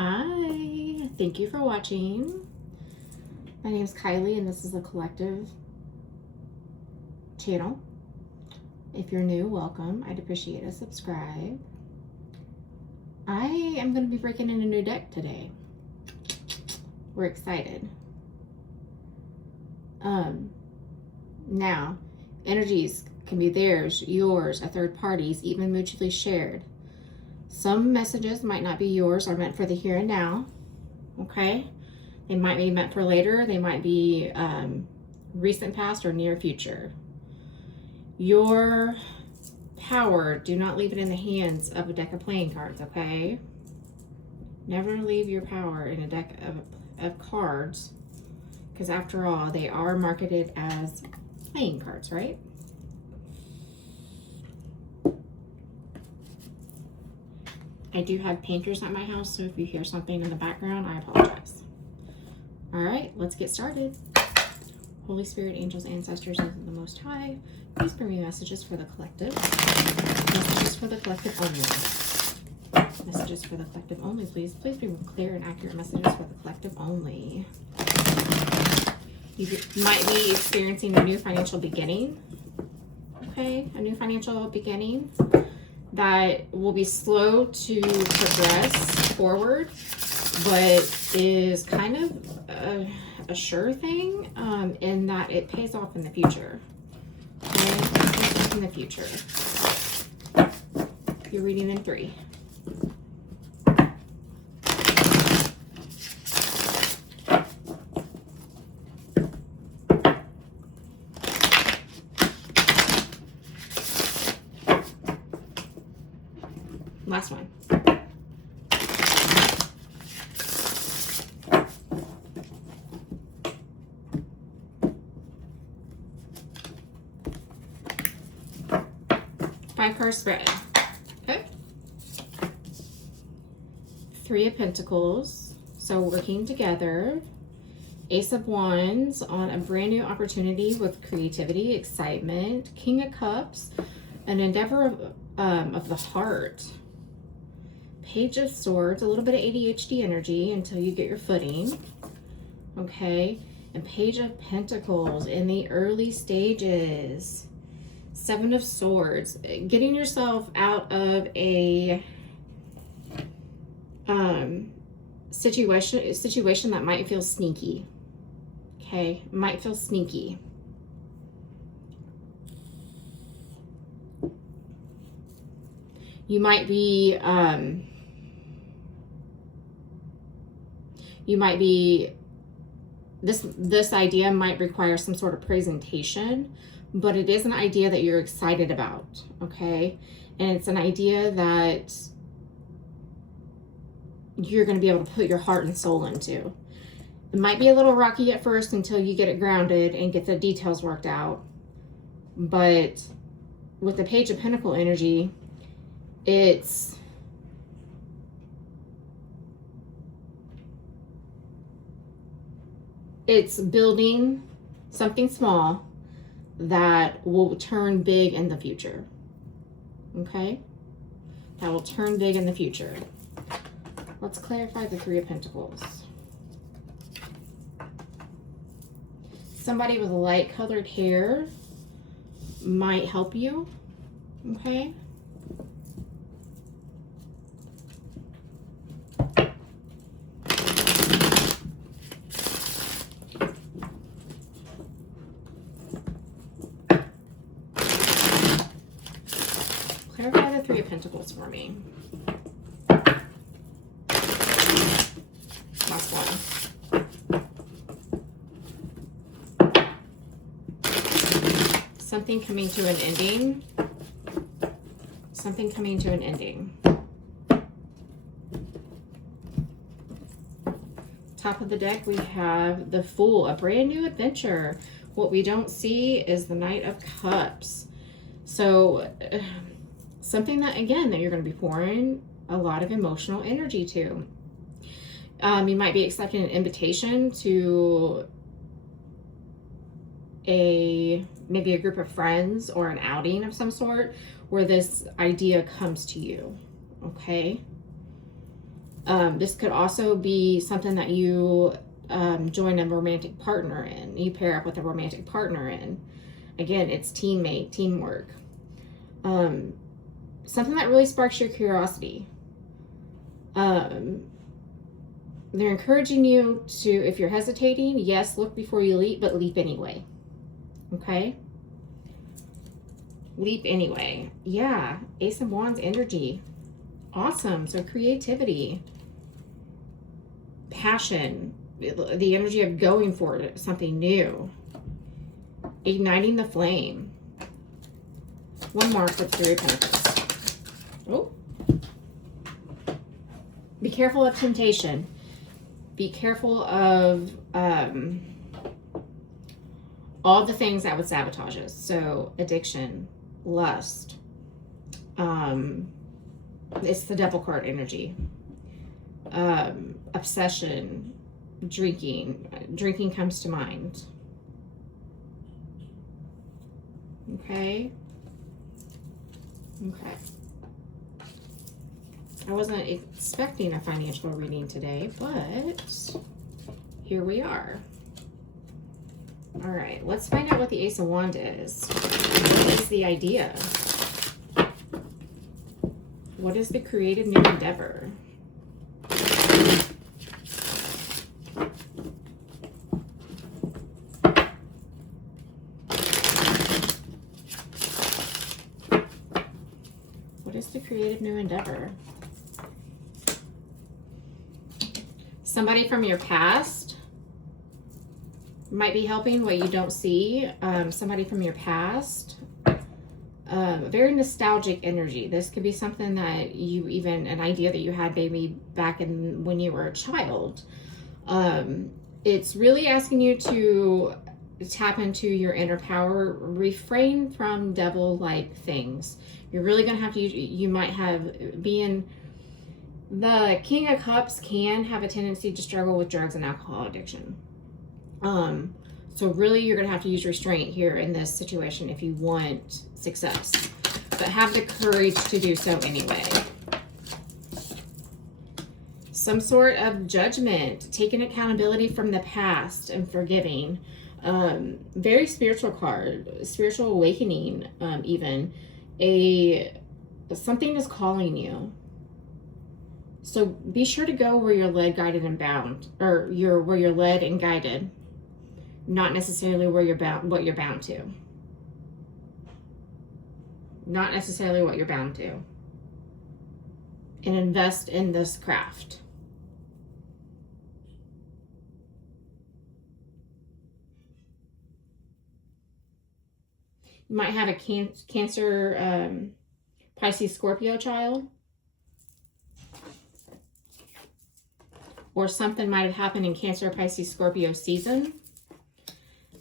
Hi, thank you for watching. My name is Kylie and this is a collective channel. If you're new, welcome. I'd appreciate a subscribe. I am going to be breaking in a new deck today. We're excited. Now, energies can be theirs, yours, a third party's, even mutually shared. Some messages might not be yours, are meant for the here and now, okay? They might be meant for later. They might be recent past or near future. Your power, do not leave it in the hands of a deck of playing cards, okay? Never leave your power in a deck of cards, because after all, they are marketed as playing cards, right? I do have painters at my house, so if you hear something in the background, I apologize. All right, let's get started. Holy Spirit, angels, ancestors, and the Most High, please bring me messages for the collective. Messages for the collective only. Messages for the collective only, please. Please bring clear and accurate messages for the collective only. You might be experiencing a new financial beginning. Okay, a new financial beginning that will be slow to progress forward, but is kind of a sure thing in that it pays off in the future. Okay? It pays off in the future. You're reading in 3. Last one. Five-card spread. Okay. 3 of Pentacles. So working together. Ace of Wands on a brand new opportunity with creativity, excitement. King of Cups, an endeavor of the heart. Page of Swords, a little bit of ADHD energy until you get your footing. Okay. And Page of Pentacles in the early stages. 7 of Swords, getting yourself out of a situation that might feel sneaky. Okay, might feel sneaky. You might be this idea might require some sort of presentation, but it is an idea that you're excited about, okay? And it's an idea that you're going to be able to put your heart and soul into. It might be a little rocky at first until you get it grounded and get the details worked out. But with the Page of Pentacle energy, it's building something small that will turn big in the future. Okay? That will turn big in the future. Let's clarify the 3 of Pentacles. Somebody with light colored hair might help you. Okay? Clarify the 3 of Pentacles for me. Last one. Something coming to an ending. Something coming to an ending. Top of the deck, we have the Fool, a brand new adventure. What we don't see is the Knight of Cups. So something that, again, that you're going to be pouring a lot of emotional energy to. You might be accepting an invitation to maybe a group of friends or an outing of some sort where this idea comes to you, okay? This could also be something that you join a romantic partner in. You pair up with a romantic partner in. Again, it's teammate, teamwork. Something that really sparks your curiosity. They're encouraging you to, if you're hesitating, yes, look before you leap, but leap anyway. Okay? Leap anyway. Yeah, Ace of Wands energy. Awesome. So creativity, passion, the energy of going for it, something new, igniting the flame. One more for Three of Pentacles. Oh. Be careful of temptation. Be careful of all the things that would sabotage us. So addiction, lust. It's the Devil card energy. Obsession, drinking. Drinking comes to mind. Okay. Okay. I wasn't expecting a financial reading today, but here we are. All right, let's find out what the Ace of Wands is. What is the idea? What is the creative new endeavor? What is the creative new endeavor? Somebody from your past might be helping what you don't see. Somebody from your past. Very nostalgic energy. This could be something that you even, an idea that you had maybe back in when you were a child. It's really asking you to tap into your inner power, refrain from devil-like things. You're really going to have to, you might have, being the King of Cups can have a tendency to struggle with drugs and alcohol addiction. So really you're going to have to use restraint here in this situation if you want success. But have the courage to do so anyway. Some sort of judgment, taking accountability from the past and forgiving. Very spiritual card, spiritual awakening, even. Something is calling you. So be sure to go where you're led, guided, and bound, or where you're led and guided, not necessarily where you're bound, what you're bound to. Not necessarily what you're bound to. And invest in this craft. You might have a Cancer, Pisces, Scorpio child. Or something might have happened in Cancer, Pisces, Scorpio season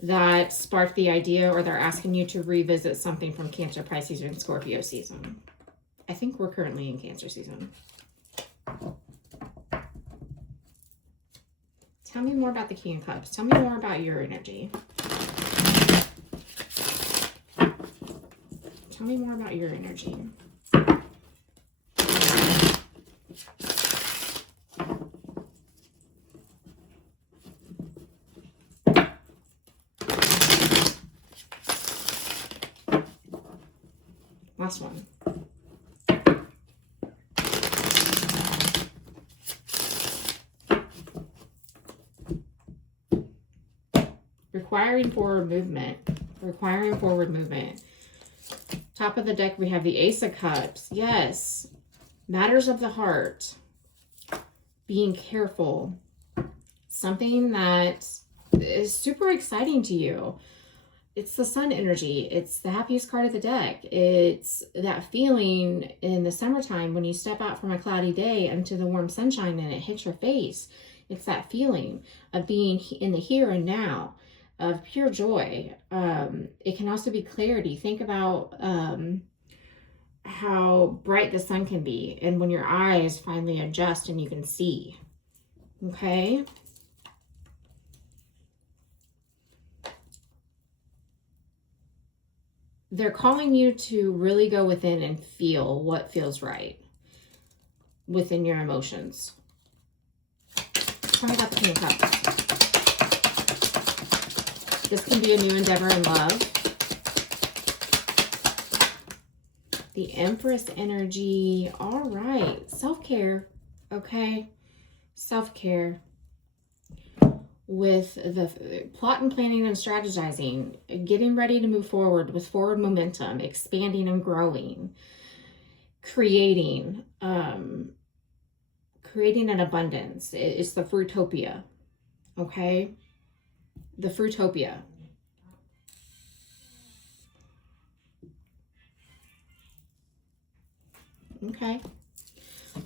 that sparked the idea, or they're asking you to revisit something from Cancer, Pisces, and Scorpio season. I think we're currently in Cancer season. Tell me more about the King of Cups. Tell me more about your energy. Tell me more about your energy. Last one. Requiring forward movement. Requiring forward movement. Top of the deck, we have the Ace of Cups. Yes. Matters of the heart. Being careful. Something that is super exciting to you. It's the sun energy. It's the happiest card of the deck. It's that feeling in the summertime when you step out from a cloudy day into the warm sunshine and it hits your face. It's that feeling of being in the here and now, of pure joy. It can also be clarity. Think about how bright the sun can be, and when your eyes finally adjust and you can see. Okay? They're calling you to really go within and feel what feels right within your emotions. Tell me about the King of Cups. This can be a new endeavor in love. The Empress energy. All right. Self-care. Okay. Self-care. With the plot and planning and strategizing. Getting ready to move forward with forward momentum. Expanding and growing. Creating. Creating an abundance. It's the Fruitopia. Okay. The Fruitopia. Okay.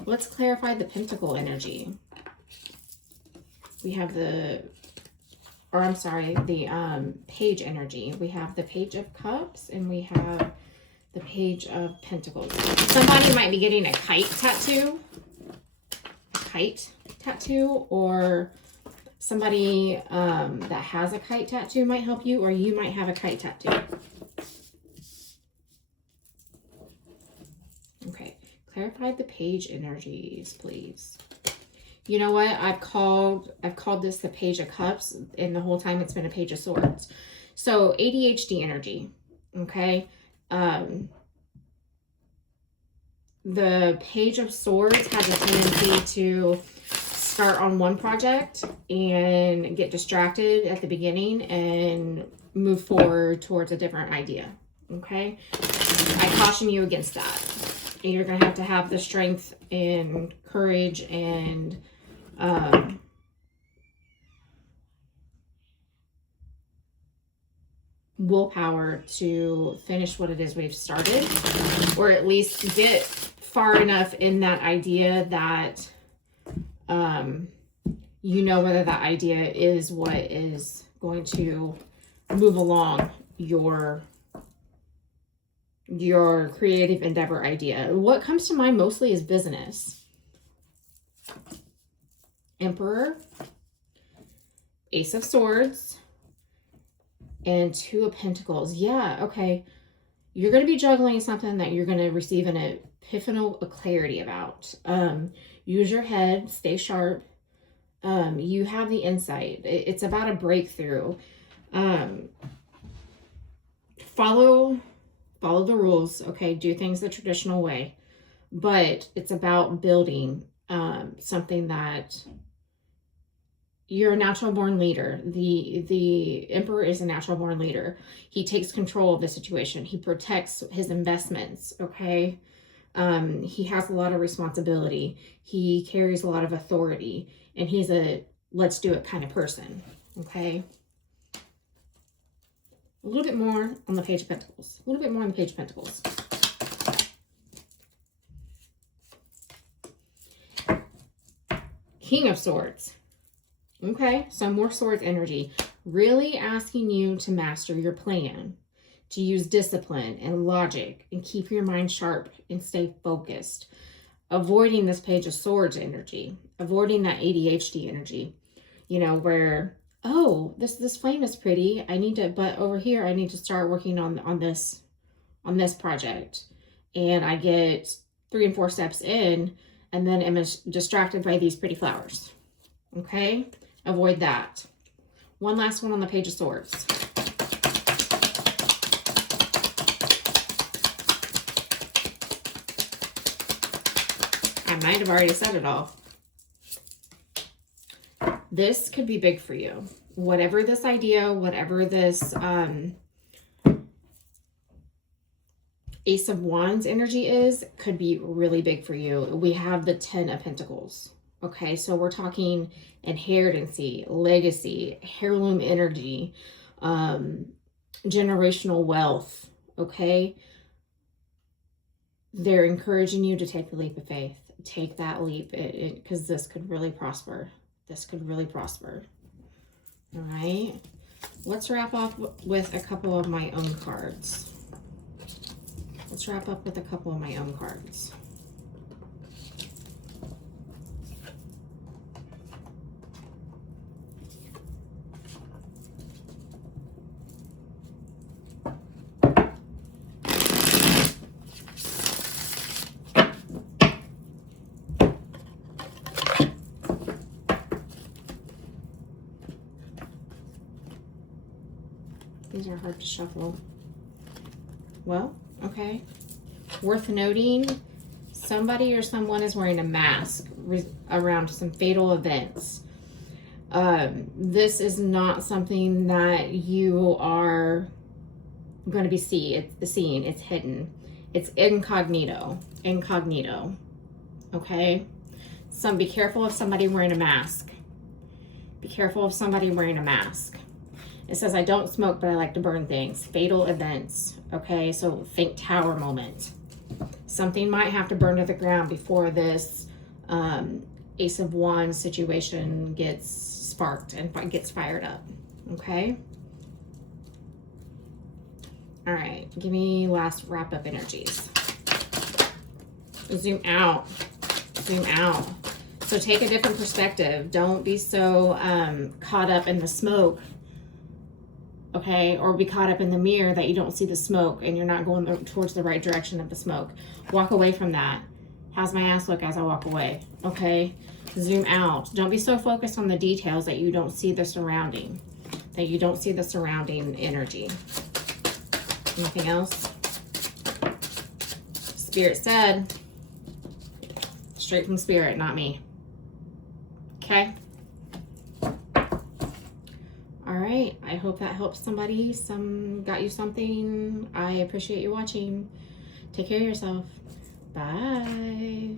Let's clarify the Pentacle energy. We have the Page energy. We have the Page of Cups and we have the Page of Pentacles. Somebody might be getting a kite tattoo. Or somebody that has a kite tattoo might help you, or you might have a kite tattoo. Okay. Clarify the Page energies, please. You know what? I've called this the Page of Cups, and the whole time it's been a Page of Swords. So ADHD energy. Okay. The Page of Swords has a tendency to start on one project and get distracted at the beginning and move forward towards a different idea. Okay. I caution you against that. And you're going to have the strength and courage and willpower to finish what it is we've started, or at least get far enough in that idea that you know whether that idea is what is going to move along your creative endeavor idea. What comes to mind mostly is business. Emperor, Ace of Swords, and Two of Pentacles. Yeah, okay. You're going to be juggling something that you're going to receive an epiphanal clarity about. Use your head, stay sharp. You have the insight. It's about a breakthrough. Follow the rules, okay? Do things the traditional way. But it's about building something that you're a natural born leader. The Emperor is a natural born leader. He takes control of the situation. He protects his investments, okay? He has a lot of responsibility. He carries a lot of authority. And he's a let's do it kind of person, okay? A little bit more on the Page of Pentacles. A little bit more on the Page of Pentacles. King of Swords. Okay, so more Swords energy. Really asking you to master your plan, to use discipline and logic and keep your mind sharp and stay focused. Avoiding this Page of Swords energy. Avoiding that ADHD energy. You know, where, oh, this flame is pretty. But over here, I need to start working on this project. And I get 3 and 4 steps in, and then I'm distracted by these pretty flowers. Okay? Avoid that. One last one on the Page of Swords. I might have already said it all. This could be big for you. Whatever this idea, whatever this Ace of Wands energy is, could be really big for you. We have the 10 of Pentacles. Okay, so we're talking inheritancy, legacy, heirloom energy, generational wealth, okay? They're encouraging you to take the leap of faith. Take that leap, because this could really prosper. This could really prosper. All right, let's wrap up with a couple of my own cards. Let's wrap up with a couple of my own cards. These are hard to shuffle. Well, okay. Worth noting, somebody or someone is wearing a mask around some fatal events. This is not something that you are going to be seeing. It's hidden. It's incognito. Okay? Be careful of somebody wearing a mask. Be careful of somebody wearing a mask. It says, I don't smoke, but I like to burn things. Fatal events. Okay? So think tower moment. Something might have to burn to the ground before this Ace of Wands situation gets sparked and gets fired up. Okay? All right. Give me last wrap-up energies. Zoom out. Zoom out. So take a different perspective. Don't be so caught up in the smoke, okay? Or be caught up in the mirror that you don't see the smoke and you're not going towards the right direction of the smoke. Walk away from that. How's my ass look as I walk away? Okay? Zoom out. Don't be so focused on the details that you don't see the surrounding, energy. Anything else? Spirit said, straight from Spirit, not me. Okay. All right. I hope that helps somebody. Got you something. I appreciate you watching. Take care of yourself. Bye.